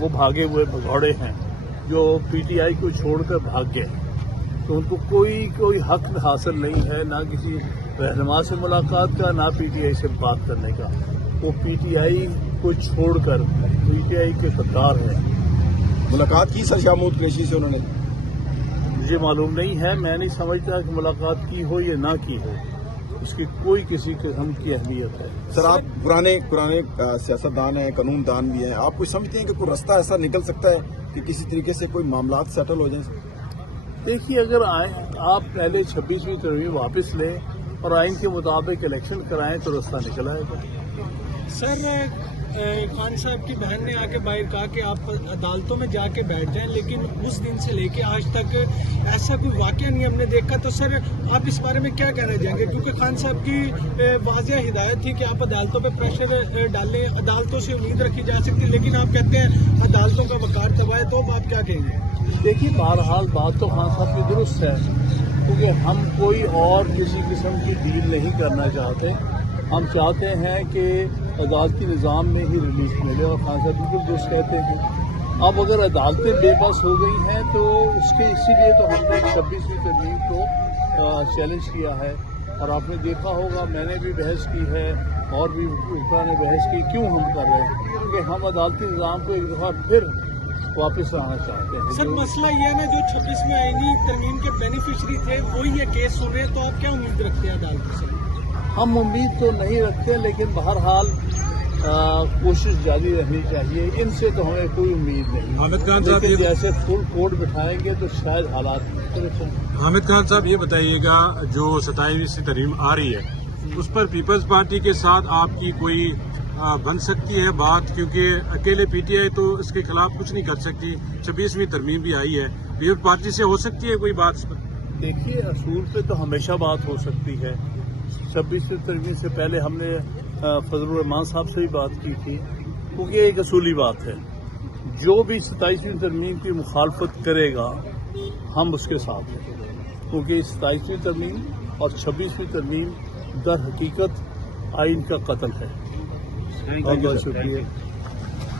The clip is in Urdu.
وہ بھاگے ہوئے بھگوڑے ہیں جو پی ٹی آئی کو چھوڑ کر بھاگ گئے، تو ان کو کوئی حق حاصل نہیں ہے، نہ کسی رہنما سے ملاقات کا، نہ پی ٹی آئی سے بات کرنے کا۔ وہ پی ٹی آئی کو چھوڑ کر پی ٹی آئی کے غدار ہیں۔ ملاقات کی سر شاہ محمود قریشی سے انہوں نے؟ مجھے معلوم نہیں ہے، میں نہیں سمجھتا کہ ملاقات کی ہو یا نہ کی ہو، اس کی کوئی کسی قسم کی اہمیت ہے۔ سر آپ پرانے سیاستدان ہیں، قانون دان بھی ہیں، آپ کوئی سمجھتے ہیں کہ کوئی رستہ ایسا نکل سکتا ہے کہ کسی طریقے سے کوئی معاملات سیٹل ہو جائیں؟ دیکھیے، اگر آپ پہلے 26ویں ترمیم واپس لیں اور آئین کے مطابق الیکشن کرائیں تو رستہ نکل آئے گا۔ سر، خان صاحب کی بہن نے آ کے باہر کہا کہ آپ عدالتوں میں جا کے بیٹھ جائیں، لیکن اس دن سے لے کے آج تک ایسا کوئی واقعہ نہیں ہم نے دیکھا، تو سر آپ اس بارے میں کیا کہنا چاہیں گے؟ کیونکہ خان صاحب کی واضح ہدایت تھی کہ آپ عدالتوں پہ پریشر ڈالیں، عدالتوں سے امید رکھی جا سکتی، لیکن آپ کہتے ہیں عدالتوں کا وقار تباہ ہے، تو آپ کیا کہیں گے؟ دیکھیے، بہرحال بات تو خان صاحب کی درست ہے، کیونکہ ہم کوئی اور کسی قسم کی ڈیل نہیں کرنا چاہتے۔ ہم چاہتے ہیں کہ عدالتی نظام میں ہی ریلیف ملے، اور خان صاحب بالکل درست کہتے ہیں۔ اب اگر عدالتیں بے بس ہو گئی ہیں تو اسی لیے تو ہم نے 26ویں ترمیم کو چیلنج کیا ہے، اور آپ نے دیکھا ہوگا میں نے بھی بحث کی ہے اور بھی اوپرا نے بحث کی۔ کیوں ہم کر رہے ہیں؟ کیونکہ ہم عدالتی نظام کو ایک دفعہ پھر واپس لانا چاہتے ہیں۔ سر مسئلہ یہ ہے نا، جو 26ویں آئینی ترمیم کے بینیفیشری تھے وہی یہ کیس سن رہے ہیں، تو آپ کیا امید رکھتے ہیں عدالت سے؟ ہم امید تو نہیں رکھتے، لیکن بہرحال کوشش جاری رہنی چاہیے۔ ان سے تو ہمیں کوئی امید نہیں، حامد خان صاحب لیکن جیسے فل کورٹ بٹھائیں گے تو شاید حالات مختلف ہیں۔ حامد خان صاحب یہ بتائیے گا، جو 27ویں ترمیم آ رہی ہے اس پر پیپلز پارٹی کے ساتھ آپ کی کوئی بن سکتی ہے بات؟ کیونکہ اکیلے پی ٹی آئی تو اس کے خلاف کچھ نہیں کر سکتی، 26ویں ترمیم بھی آئی ہے، پیپلز پارٹی سے ہو سکتی ہے کوئی بات اس پر؟ دیکھیے، اصول پہ تو ہمیشہ بات ہو سکتی ہے۔ 26ویں ترمیم سے پہلے ہم نے فضل الرحمان صاحب سے بھی بات کی تھی، کیونکہ ایک اصولی بات ہے، جو بھی 27ویں ترمیم کی مخالفت کرے گا ہم اس کے ساتھ ہیں، کیونکہ 27ویں ترمیم اور 26ویں ترمیم در حقیقت آئین کا قتل ہے۔ بہت بہت شکریہ۔